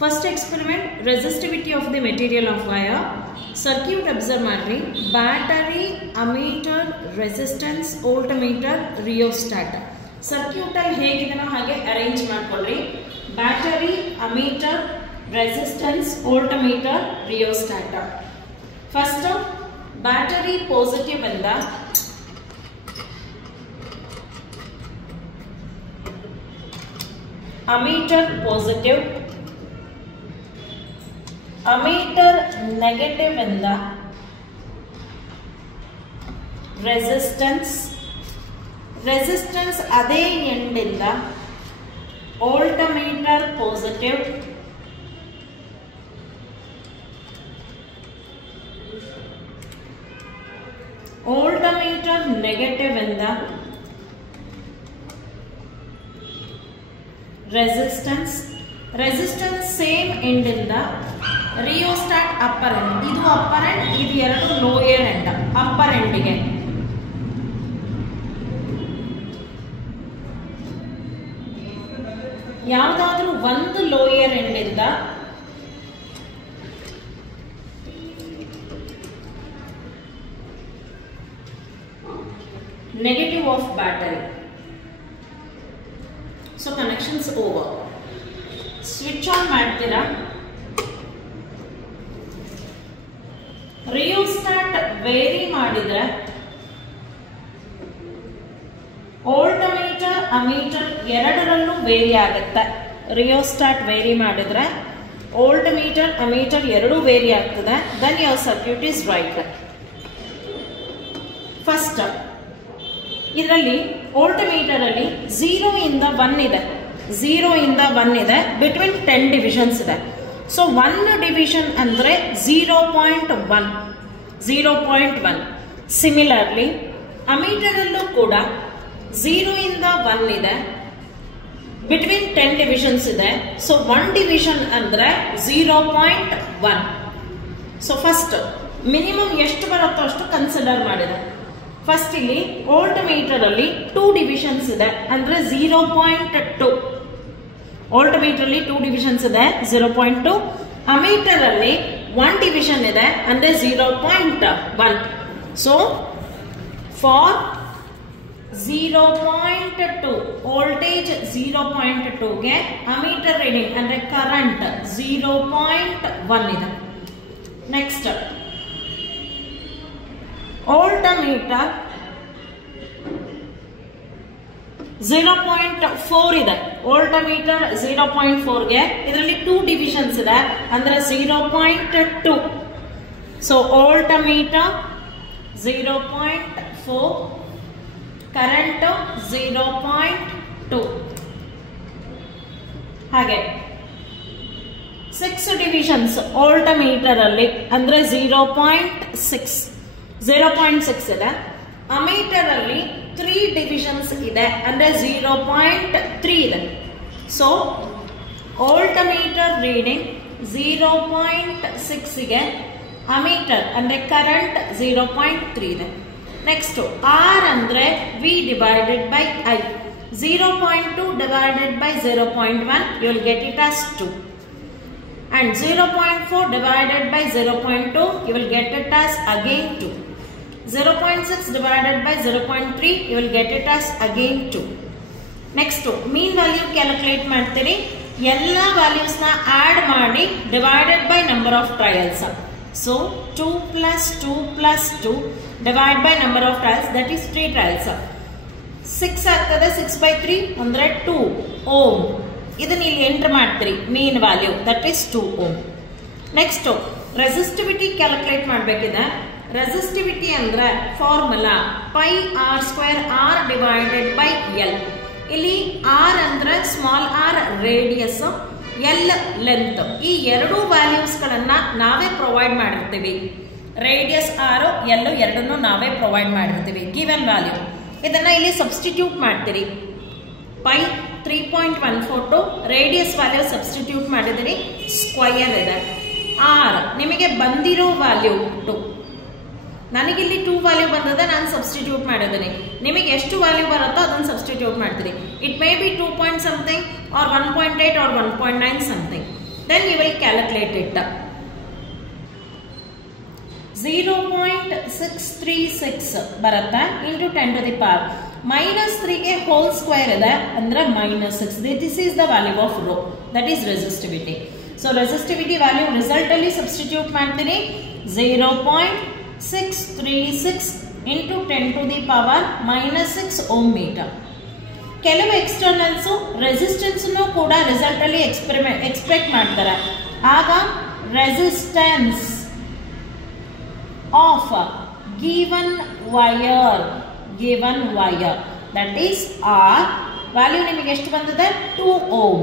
First experiment, resistivity of the material of wire. Circuit observe madri, battery, ammeter, resistance, voltmeter, rheostat. Circuit ಹೇಗಿದೆನೋ ಹಾಗೆ arrange ಮಾಡ್ಕೊಳ್ಳಿ. Battery, ammeter, resistance, voltmeter, rheostat. First, battery positive ಇಂದ ammeter positive, ammeter negative ಇಂದ resistance, resistance ಅದೇ end ಇಂದ voltmeter positive, voltmeter negative ಇಂದ resistance, resistance same end ಇಂದ rheostat upper end, ಇದು upper end, ಇದು ಎರಡು lower end, upper end ಗೆ ಯಾವುದಾದ್ರೂ ಒಂದು lower end ಇಂದ negative of battery. So connections over. Switch on ಮಾಡ್ತೀರಾ. rheostat ವೇರಿ ಮಾಡಿದ್ರೆ voltmeter ammeter ಎರಡರಲ್ಲೂ ವೇರಿ ಆಗುತ್ತೆ. rheostat ವೇರಿ ಮಾಡಿದ್ರೆ voltmeter ammeter ಎರಡೂ ವೇರಿ ಆಗ್ತದೆ. then your circuit is right. First ಇದರಲ್ಲಿ ವೋಲ್ಟ್ಮೀಟರ್ ಅಲ್ಲಿ 0 ಇಂದ 1 ಇದೆ, 0 ಇಂದ 1 ಇದೆ, ಬಿಟ್ವೀನ್ 10 ಡಿವಿಷನ್ಸ್ ಇದೆ. ಸೊ 1 ಡಿವಿಷನ್ ಅಂದ್ರೆ 0.1, 0.1. ಸಿಮಿಲರ್ಲಿ ಅಮೀಟರ್ ಅಲ್ಲೂ ಕೂಡ 0 ಇಂದ 1 ಇದೆ, ಬಿಟ್ವೀನ್ 10 ಡಿವಿಷನ್ಸ್ ಇದೆ. ಸೊ 1 ಡಿವಿಷನ್ ಅಂದ್ರೆ 0.1. ಸೊ ಫಸ್ಟ್ ಮಿನಿಮಮ್ ಎಷ್ಟು ಬರುತ್ತೋ ಅಷ್ಟು ಕನ್ಸಿಡರ್ ಮಾಡಿದೆ. ಫಸ್ಟ್ ಇಲ್ಲಿ ವೋಲ್ಟ್ಮೀಟರ್ ಅಲ್ಲಿ 2 ಡಿವಿಷನ್ಸ್ ಇದೆ ಅಂದ್ರೆ 0.2. ವೋಲ್ಟ್ಮೀಟರ್ ಅಲ್ಲಿ 2 ಡಿವಿಷನ್ಸ್ ಇದೆ 0.2. ಅಮೀಟರ್ ಅಲ್ಲಿ 1 ಡಿವಿಷನ್ ಇದೆ ಅಂದ್ರೆ 0.1. ಸೊ ಫಾರ್ 0.2 ವೋಲ್ಟೇಜ್ 0.2 ಗೆ ಅಮೀಟರ್ ರೀಡಿಂಗ್ ಅಂದ್ರೆ ಕರೆಂಟ್ 0.1 ಇದೆ. ನೆಕ್ಸ್ಟ್ ವೋಲ್ಟ್ಮೀಟರ್ 0.4 ಇದೆ. ವೋಲ್ಟ್ಮೀಟರ್ 0.4 ಗೆ ಇದರಲ್ಲಿ 2 ಡಿವಿಷನ್ಸ್ ಇದೆ ಅಂದ್ರೆ 0.2. So voltmeter 0.4, current 0.2. ಹಾಗೆ 6 ಡಿವಿಷನ್ಸ್ ವೋಲ್ಟ್ಮೀಟರ್ ಅಲ್ಲಿ ಅಂದ್ರೆ 0.6 ಇದೆ. ಅಮೀಟರ್ ಅಲ್ಲಿ 3 ಡಿವಿಷನ್ಸ್ ಇದೆ ಅಂದ್ರೆ 0.3 ಇದೆ. ಸೊ ವೋಲ್ಟ್ಮೀಟರ್ ರೀಡಿಂಗ್ 0.6 ಗೆ ಅಮೀಟರ್ ಅಂದ್ರೆ ಕರೆಂಟ್ 0.3 ಇದೆ. ನೆಕ್ಸ್ಟ್ ಆರ್ ಅಂದ್ರೆ V divided by I. 0.2 divided by 0.1 you will get it as 2, and 0.4 divided by 0.2 you will get it as again 2. 0.6 divided by 0.3 you will get it as again 2. Next mean value calculate ಮಾಡ್ತೀರಿ. ಎಲ್ಲ values ನ add ಮಾಡಿ divided by number of trials. So 2 plus 2 plus 2 divide by number of trials, that is 3 trials. 6 ಆಗ್ತದೆ, 6 by 3 ಅಂದ್ರೆ 2 ohm. ಇದನ್ನ ಇಲ್ಲಿ enter ಮಾಡ್ತೀರಿ mean value, that is 2 ohm. Next resistivity calculate ಮಾಡಬೇಕಿದೆ. resistivity ಅಂದ್ರೆ formula pi r square r divided by l. ಇಲ್ಲಿ r ಅಂದ್ರೆ small r radius, l length. ಈ ಎರಡು ವ್ಯಾಲ್ಯೂಸ್ ಗಳನ್ನ ನಾವೇ ಪ್ರೊವೈಡ್ ಮಾಡಿರ್ತೀವಿ. ರೇಡಿಯಸ್ r l ಎರಡನ್ನು ನಾವೇ ಪ್ರೊವೈಡ್ ಮಾಡಿರ್ತೀವಿ ಗಿವನ್ ವ್ಯಾಲ್ಯೂ. ಇದನ್ನ ಇಲ್ಲಿ ಸಬ್ಸ್ಟಿಟ್ಯೂಟ್ ಮಾಡ್ತೀರಿ. pi 3.142 ರೇಡಿಯಸ್ ವ್ಯಾಲ್ಯೂ ಸಬ್ಸ್ಟಿಟ್ಯೂಟ್ ಮಾಡಿದಿರಿ, ಸ್ಕ್ವಯರ್ ಇದೆ. r ನಿಮಗೆ ಬಂದಿರೋ ವ್ಯಾಲ್ಯೂ 2. ನನಗಿಲ್ಲಿ 2 ವ್ಯಾಲ್ಯೂ ಬಂದದ, ನಾನು ಸಬ್ಸ್ಟಿಟ್ಯೂಟ್ ಮಾಡಿದ್ದೀನಿ. ನಿಮಗೆ ಎಷ್ಟು ವ್ಯಾಲ್ಯೂ ಬರುತ್ತೋ ಅದನ್ನು ಸಬ್ಸ್ಟಿಟ್ಯೂಟ್ ಮಾಡ್ತೀರಿ. It may be 2 point something or 1.8 or 1.9 something. then you will calculate it. 0.636 ಬರುತ್ತೆ into 10 to the power minus 3 ಗೆ whole square ಇದೆ ಅಂದ್ರೆ minus 6. This is the value of rho, that is resistivity. So resistivity value result ಅಲ್ಲಿ substitute ಮಾಡ್ತೀನಿ 0.636 into 10 to the power minus 6 ohm meter. ಕೆಲವು externals resistance ಕೂಡ result ಅಲ್ಲಿ expect ಮಾಡ್ತಾರೆ. ಆಗ resistance of given wire that is R value ನಿಮಗೆ ಎಷ್ಟು ಬಂದಿದೆ 2 ohm